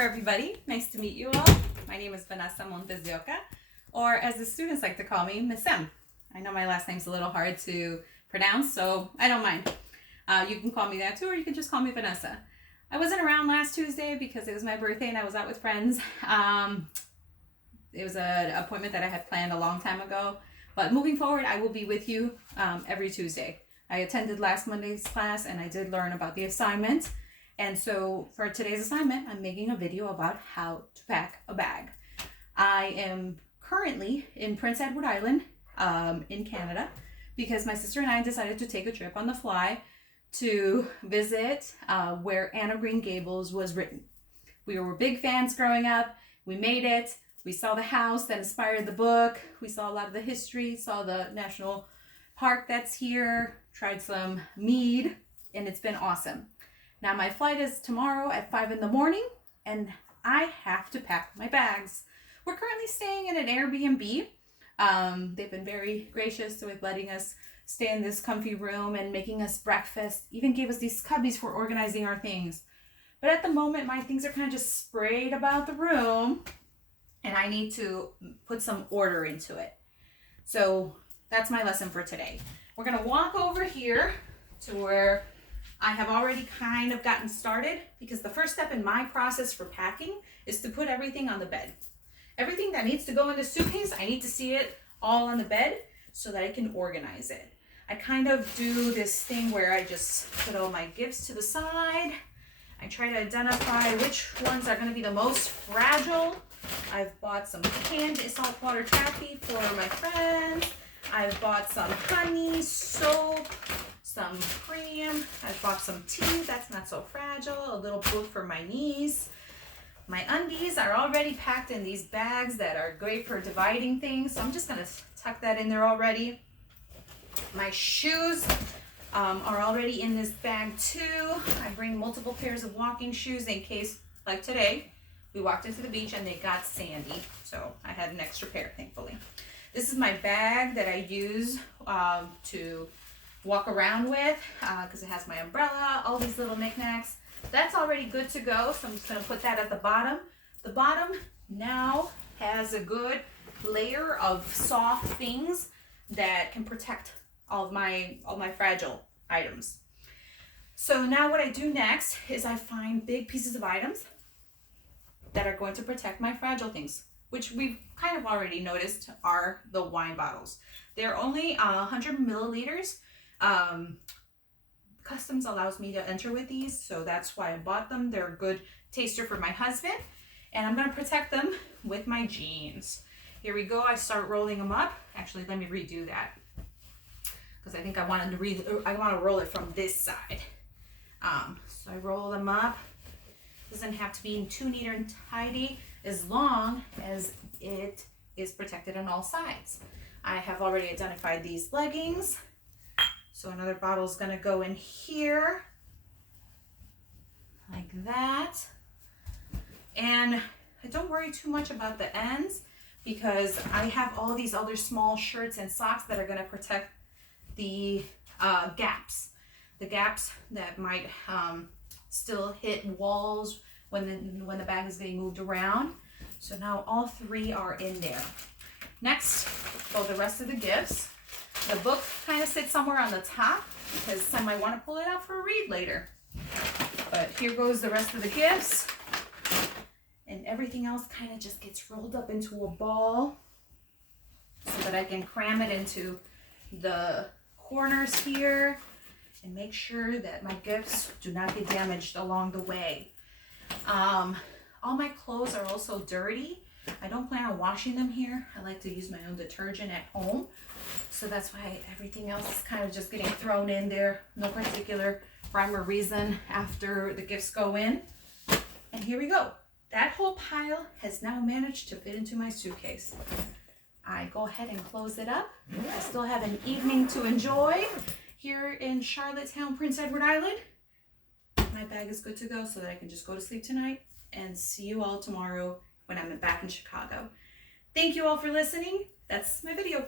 everybody. Nice to meet you all. My name is Vanessa Montes de Oca, or as the students like to call me, Miss M. I know my last name's a little hard to pronounce, so I don't mind. You can call me that too, or you can just call me Vanessa. I wasn't around last Tuesday because it was my birthday and I was out with friends. It was an appointment that I had planned a long time ago, but moving forward, I will be with you every Tuesday. I attended last Monday's class and I did learn about the assignment. And so for today's assignment, I'm making a video about how to pack a bag. I am currently in Prince Edward Island in Canada because my sister and I decided to take a trip on the fly to visit where Anne of Green Gables was written. We were big fans growing up. We made it. We saw the house that inspired the book. We saw a lot of the history, saw the national park that's here, tried some mead, and it's been awesome. Now my flight is tomorrow at 5 in the morning and I have to pack my bags. We're currently staying in an Airbnb. They've been very gracious with letting us stay in this comfy room and making us breakfast. Even gave us these cubbies for organizing our things. But at the moment my things are kind of just sprayed about the room and I need to put some order into it. So that's my lesson for today. We're gonna walk over here to where I have already kind of gotten started because the first step in my process for packing is to put everything on the bed. Everything that needs to go in the suitcase, I need to see it all on the bed so that I can organize it. I kind of do this thing where I just put all my gifts to the side. I try to identify which ones are going to be the most fragile. I've bought some canned saltwater taffy for my friends. I've bought some honey, soap, some cream. I've bought some tea that's not so fragile, a little book for my niece. My undies are already packed in these bags that are great for dividing things, so I'm just gonna tuck that in there already. My shoes are already in this bag too. I bring multiple pairs of walking shoes in case, like today, we walked into the beach and they got sandy, so I had an extra pair, thankfully. This is my bag that I use to walk around with because it has my umbrella, all these little knickknacks. That's already good to go, so I'm just gonna put that at the bottom. The bottom now has a good layer of soft things that can protect all of my fragile items. So now what I do next is I find big pieces of items that are going to protect my fragile things, which we've kind of already noticed are the wine bottles. They're only 100 milliliters. Customs allows me to enter with these, so that's why I bought them. They're a good taster for my husband, and I'm gonna protect them with my jeans. Here we go. I start rolling them up. Actually, let me redo that because I think I want to roll it from this side. So I roll them up. Doesn't have to be too neat and tidy as long as it is protected on all sides. I have already identified these leggings. So another bottle is going to go in here like that. And I don't worry too much about the ends because I have all these other small shirts and socks that are going to protect the gaps. The gaps that might still hit walls when the bag is getting moved around. So now all three are in there. Next, go the rest of the gifts. The book kind of sits somewhere on the top because I might want to pull it out for a read later. But here goes the rest of the gifts. And everything else kind of just gets rolled up into a ball so that I can cram it into the corners here and make sure that my gifts do not get damaged along the way. All my clothes are also dirty. I don't plan on washing them here. I like to use my own detergent at home. So that's why everything else is kind of just getting thrown in there. No particular rhyme or reason after the gifts go in. And here we go. That whole pile has now managed to fit into my suitcase. I go ahead and close it up. I still have an evening to enjoy here in Charlottetown, Prince Edward Island. My bag is good to go so that I can just go to sleep tonight and see you all tomorrow when I'm back in Chicago. Thank you all for listening. That's my video.